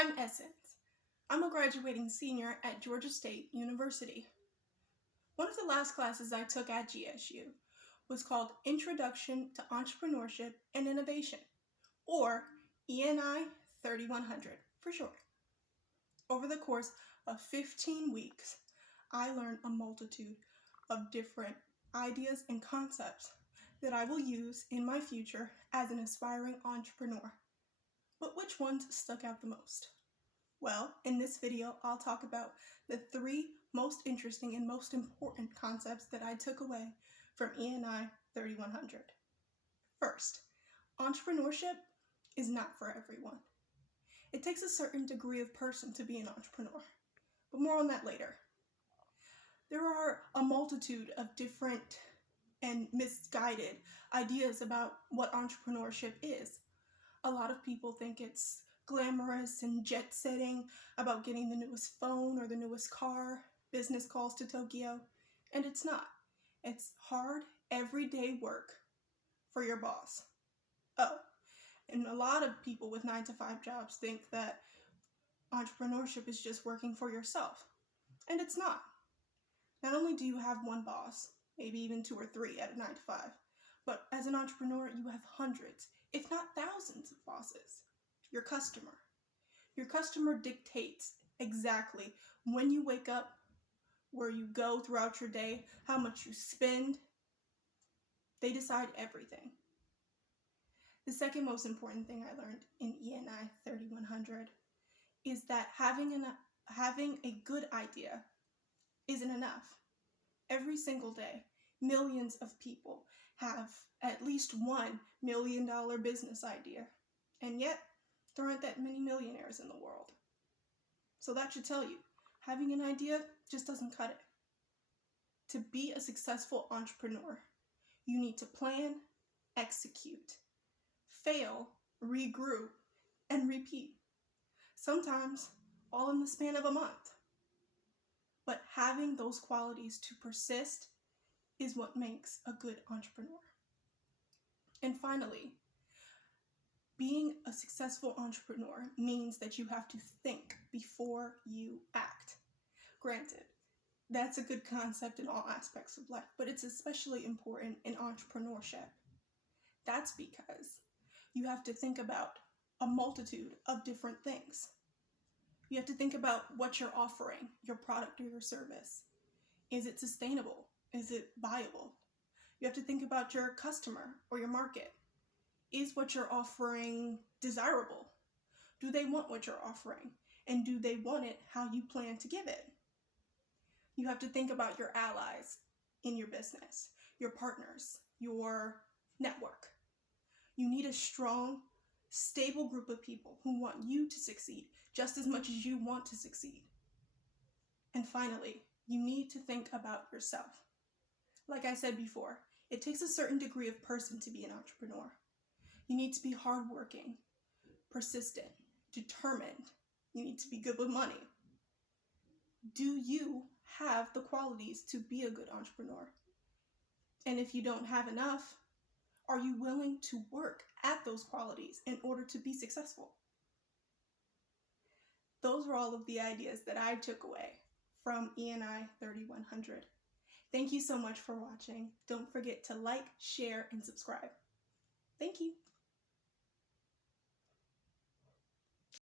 I'm Essence. I'm a graduating senior at Georgia State University. One of the last classes I took at GSU was called Introduction to Entrepreneurship and Innovation, or ENI 3100 for short. Over the course of 15 weeks, I learned a multitude of different ideas and concepts that I will use in my future as an aspiring entrepreneur. But which ones stuck out the most? Well, in this video, I'll talk about the 3 most interesting and most important concepts that I took away from ENI 3100. First, entrepreneurship is not for everyone. It takes a certain degree of person to be an entrepreneur, but more on that later. There are a multitude of different and misguided ideas about what entrepreneurship is. A lot of people think it's glamorous and jet-setting, about getting the newest phone or the newest car, business calls to Tokyo, and it's not. It's hard, everyday work for your boss. Oh, and a lot of people with 9-to-5 jobs think that entrepreneurship is just working for yourself, and it's not. Not only do you have one boss, maybe even 2 or 3 at a 9-to-5, but as an entrepreneur, you have hundreds, if not thousands of bosses. Your customer. Your customer dictates exactly when you wake up, where you go throughout your day, how much you spend. They decide everything. The second most important thing I learned in ENI 3100 is that having a good idea isn't enough. Every single day, millions of people have at least $1 million business idea, and yet there aren't that many millionaires in the world. So that should tell you, having an idea just doesn't cut it. To be a successful entrepreneur, you need to plan, execute, fail, regroup, and repeat. Sometimes all in the span of a month. But having those qualities to persist is what makes a good entrepreneur. And finally, being a successful entrepreneur means that you have to think before you act. Granted, that's a good concept in all aspects of life, but it's especially important in entrepreneurship. That's because you have to think about a multitude of different things. You have to think about what you're offering, your product or your service. Is it sustainable? Is it viable? You have to think about your customer or your market. Is what you're offering desirable? Do they want what you're offering? And do they want it how you plan to give it? You have to think about your allies in your business, your partners, your network. You need a strong, stable group of people who want you to succeed just as much as you want to succeed. And finally, you need to think about yourself. Like I said before, it takes a certain degree of person to be an entrepreneur. You need to be hardworking, persistent, determined. You need to be good with money. Do you have the qualities to be a good entrepreneur? And if you don't have enough, are you willing to work at those qualities in order to be successful? Those are all of the ideas that I took away from ENI 3100. Thank you so much for watching. Don't forget to like, share, and subscribe. Thank you.